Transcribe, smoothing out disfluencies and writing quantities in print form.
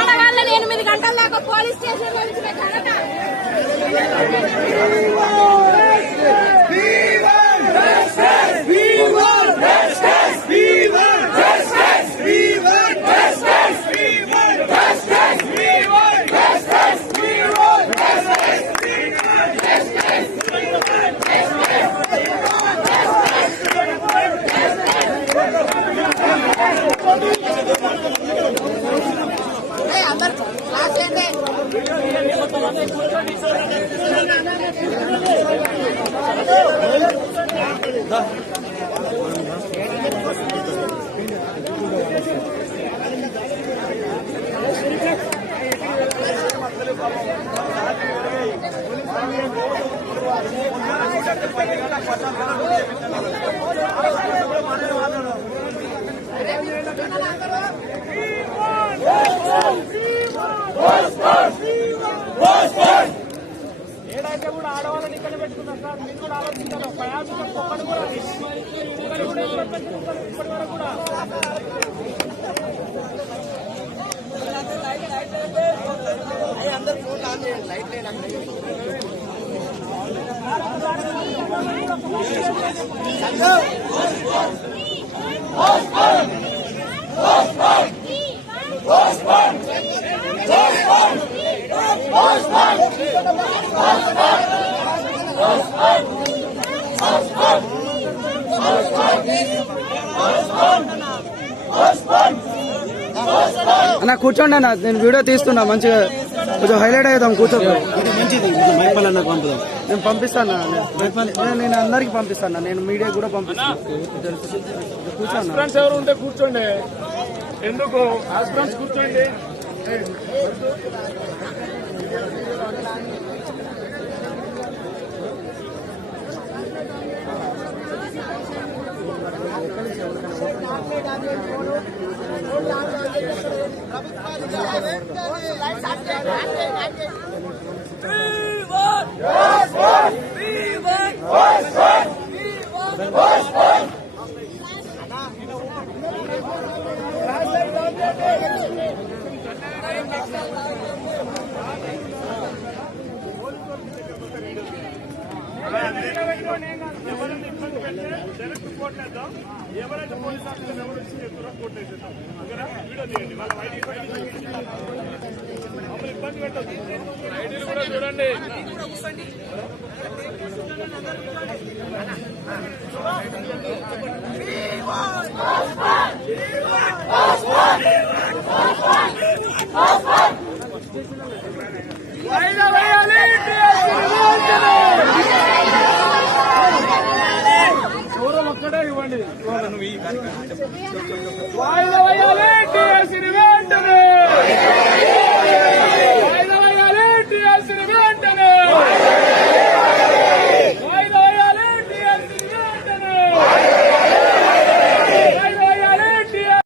ఆడవాళ్ళని 8 గంటల దాకా పోలీస్ స్టేషన్ నుంచి ఘనత ఏడైతే కూడా ఆడవాళ్ళని ఇక్కడ పెట్టుకున్నారు సార్. మీరు కూడా ఆలోచించారు. ప్రయాసం ఒక్కటి కూడా ఇప్పటి వరకు కూడా అందరు ఫోన్ ఆన్ చేయండి. లైట్ లేదండి. అన్న కూర్చోండి అన్న, నేను వీడియో తీస్తున్నా. మంచిగా కొంచెం హైలైట్ అవుతాం. కూర్చోండి. నేను పంపిస్తాను. నేను అందరికి పంపిస్తాను. నేను మీడియా కూడా పంపిస్తాను. కూర్చోండి. ఎవరు ఉంటే కూర్చోండి. ఎందుకు హాస్పిటల్స్ కూర్చోండి. ఎవరైనా ఇబ్బంది పెడితే డైరెక్ట్ కోర్టు వేద్దాం. ఎవరైతే పోలీస్ ఆఫీసర్ ఎవరు వచ్చి చెప్తారో కోర్టు వేసేద్దాం. వీడియో తీయండి. వాళ్ళ మమ్మల్ని ఇబ్బంది పెట్టదు. ఐడీలు కూడా చూడండి. దూరం ఒక్కడే ఇవ్వండి. వాయిదా వేయాలి. టీఆర్సీని వెంటనే